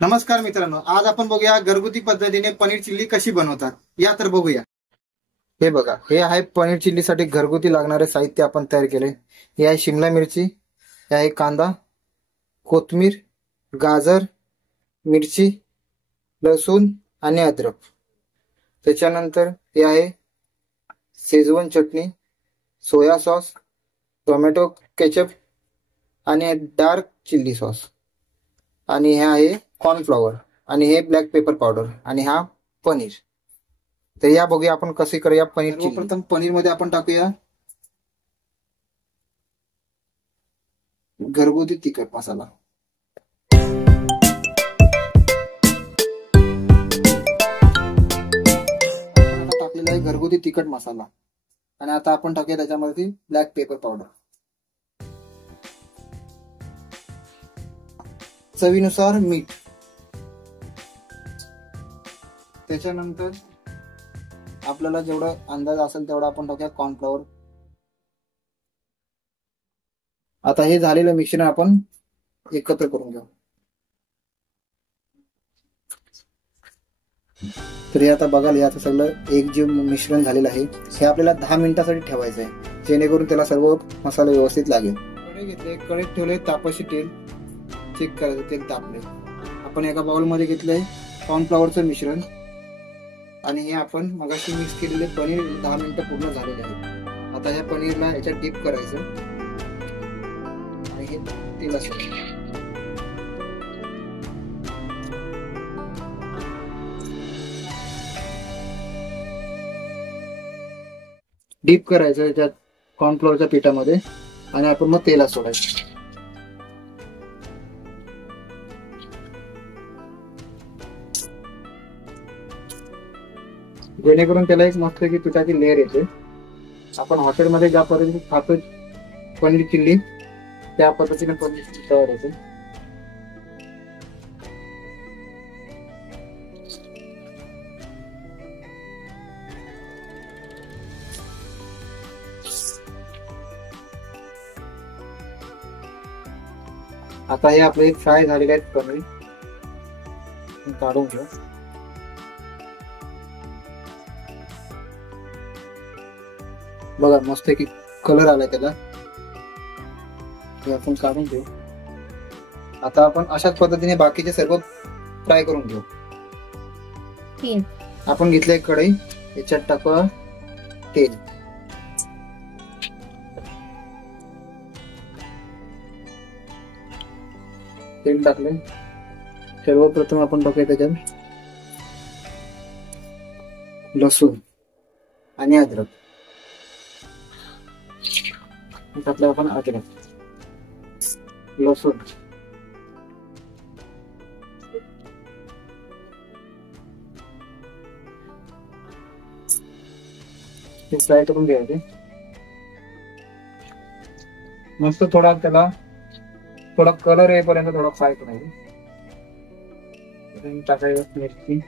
नमस्कार मित्रांनो, आज आपण बघूया घरगुती पद्धतीने पनीर चिल्ली कशी बनवतात. या तर बघूया. हे बघा, हे आहे पनीर चिल्लीसाठी घरगुती लागणारे साहित्य आपण तयार केले. हे आहे शिमला मिरची, हे आहे कांदा, कोथिंबीर, गाजर, मिरची, लसूण आणि अद्रक. त्याच्यानंतर हे आहे शेजवान चटणी, सोया सॉस, टोमॅटो केचप आणि डार्क चिल्ली सॉस. आणि हे आहे कॉर्नफ्लॉवर आणि हे ब्लॅक पेपर पावडर आणि हा पनीर. तर या बघूया आपण कसे करूया पनीर चिल्ली. सर्वप्रथम पनीर मध्ये आपण टाकूया घरगुती तिखट मसाला. आता टाकलेला आहे घरगुती तिखट मसाला आणि आता आपण टाकूया त्याच्यामध्ये ब्लॅक पेपर पावडर. चवीनुसार मीठ. त्याच्यानंतर आपल्याला जेवढा अंदाज असेल तेवढा आपण टाकूया कॉर्नफ्लॉवर. आता हे झालेलं मिश्रण आपण एकत्र करून घेऊ. तर हे आता बघाल, आता सगळं एक जे मिश्रण झालेलं आहे हे आपल्याला 10 मिनिटासाठी ठेवायचं आहे, जेणेकरून त्याला सर्व मसाला व्यवस्थित लागेल. कढई घेतले, कढईत ठेवले तापाशी तेल. चेक करायचं तेल तापले. आपण एका बाउल मध्ये घेतलंय कॉर्नफ्लॉवरचं मिश्रण आणि हे आपण मगाशी मिक्स केलेले पनीर 10 मिनिटं पूर्ण झालेले आहेत. आता ह्या पनीरला याच्यात डीप करायचं आणि हे तेलात डीप करायचं याच्यात कॉर्नफ्लॉवरच्या पिठामध्ये आणि आपण मग तेलात सोडायचं. जेणेकरून त्याला एक मस्त की पिठाची लेअर येते. आपण हॉटेलमध्ये ज्या पद्धतीने खातो पनीर चिल्ली त्या पद्धतीने पनीर चिल्ली तयार होते. आता हे आपले फ्राय झालेले आहेत पनीर, काढून घेऊ. बघा मस्त की कलर आलाय त्याला. आपण काढून घेऊ. आता आपण अशाच पद्धतीने बाकीचे सर्व फ्राय करून घेऊ. आपण घेतलंय कढई, याच्यात टाकूया तेल. तेल टाकले. सर्वप्रथम आपण टाकूया त्याच्यात लसूण आणि अद्रक. टाकलं आपण अद्रक, लसूण, ते फ्राय करून घ्यायचे मस्त. थोडा त्याला थोडा कलर येईपर्यंत थोडा फ्राय करायचं. टाकायचं मिरची,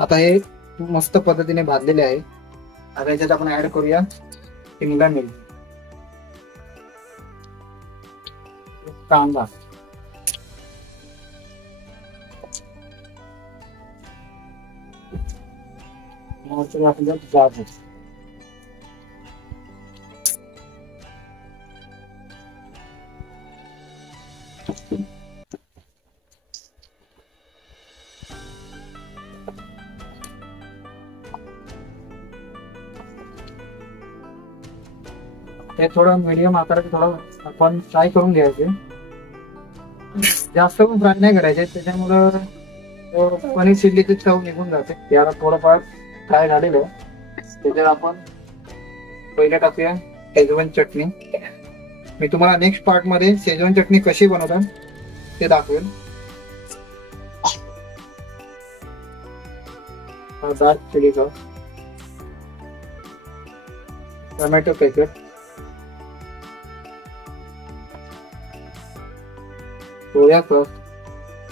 आता हे मस्त पद्धतीने भाजलेले आहे. आता याच्यात आपण ऍड करूया शिमला मिरची, कांदा, गाजर, ते थोडं मीडियम आकाराचे थोडं आपण फ्राय करून घ्यायचे. जास्त पण फ्राय नाही करायचे, त्याच्यामुळं पनीर चिल्लीची चव निघून जाते. याला थोडंफार फ्राय झालेलं. त्याच्यात आपण पहिले टाकूया शेजवान चटणी. मी तुम्हाला नेक्स्ट पार्ट मध्ये शेजवान चटणी कशी बनवतात ते दाखवेल. Dark chilli sauce, tomato ketchup, soya sauce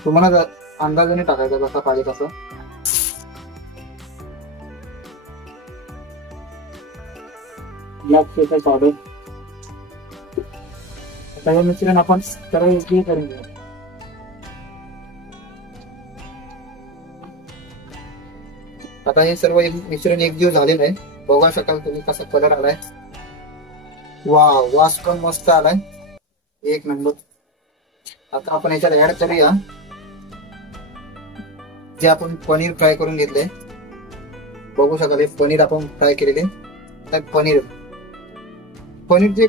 तुम्हाला अंदाजाने टाकायचा जसा पाहिजे तसं. Black pepper powder. आता हे मिश्रण आपण सरळ योग्य करून घेऊ. आता हे सर्व मिश्रण एकजीव झालेलं आहे. बघा शकाल तुम्ही कसा कलर आलाय. वाव, वास पण मस्त आलाय, एक नंबर. आता आपण याच्यात ऍड करूया जे आपण पनीर फ्राय करून घेतले. बघू शकाल हे पनीर आपण फ्राय केलेले. पनीर जे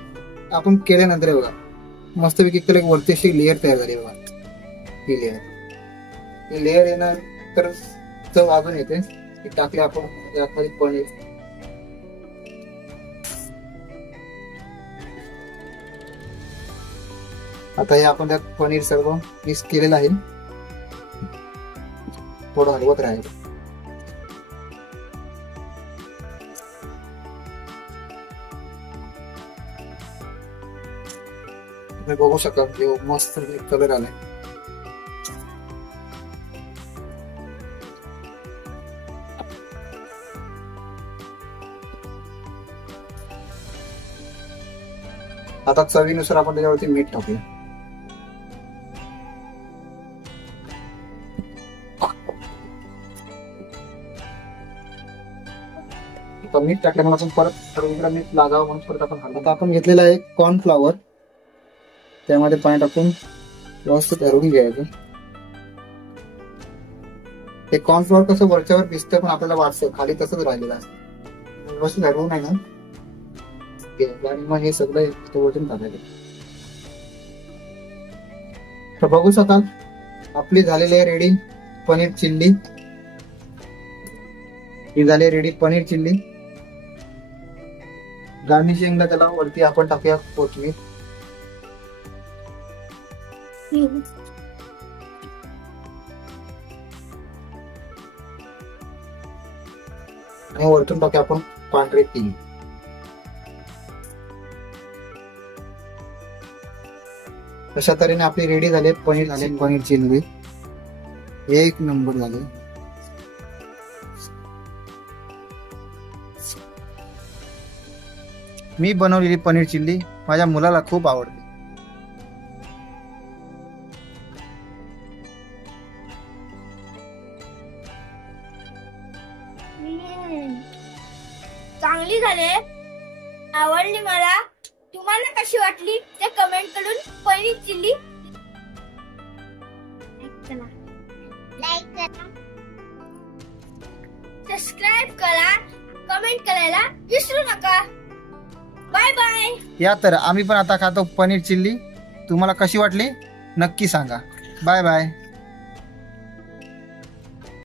आपण केल्यानंतर बघा मस्तपैकी त्याला एक वरती अशी लेअर तयार झाली बघा. ही लेअर येणार तर चव अजून येते. टाकले आपण यामध्ये पनीर. आता हे आपण त्यात पनीर सर्व मिक्स केलेलं आहे. थोडं हलवत राहील. तुम्ही बघू शकाल मस्त कलर आलाय. आता चवीनुसार आपण त्याच्यावरती मीठ टाकूया. मीठ टाकल्यामुळे आपण परत मीठ लागावं म्हणून परत आपण. आता आपण घेतलेला आहे कॉर्नफ्लॉवर. त्यामध्ये पाणी टाकून व्यवस्थित हरवून घ्यायचं. हे कॉर्नफ्लॉवर कसं वरच्यावर दिसतं पण आपल्याला वाटतं खाली तसंच राहिलेलं असतं. व्यवस्थित हरवून नाही ना आणि मग हे सगळं वरतून टाकायचं. तर बघू शकाल आपली झालेली आहे रेडी पनीर चिल्ली. ही झाली रेडी पनीर चिल्ली. गार्निशिंगला त्याला वरती आपण टाकूया कोथिंबीर. आणि वरतून टाकूया आपण पांढरे तीळ. अशा तऱ्हेने आपली रेडी झाली पनीर चिल्ली. एक नंबर झाले. मी बनवलेली पनीर चिल्ली माझ्या मुलाला खूप आवडते. चांगली झाले, आवडली मला. तुम्हाला कशी वाटली ते कमेंट करून पनीर चिल्ली लाईक करा, सबस्क्राईब करा, कमेंट करायला विसरू नका. Bye bye. या तर आम्ही पण आता खातो पनीर चिल्ली. तुम्हाला कशी वाटली नक्की सांगा. Bye bye.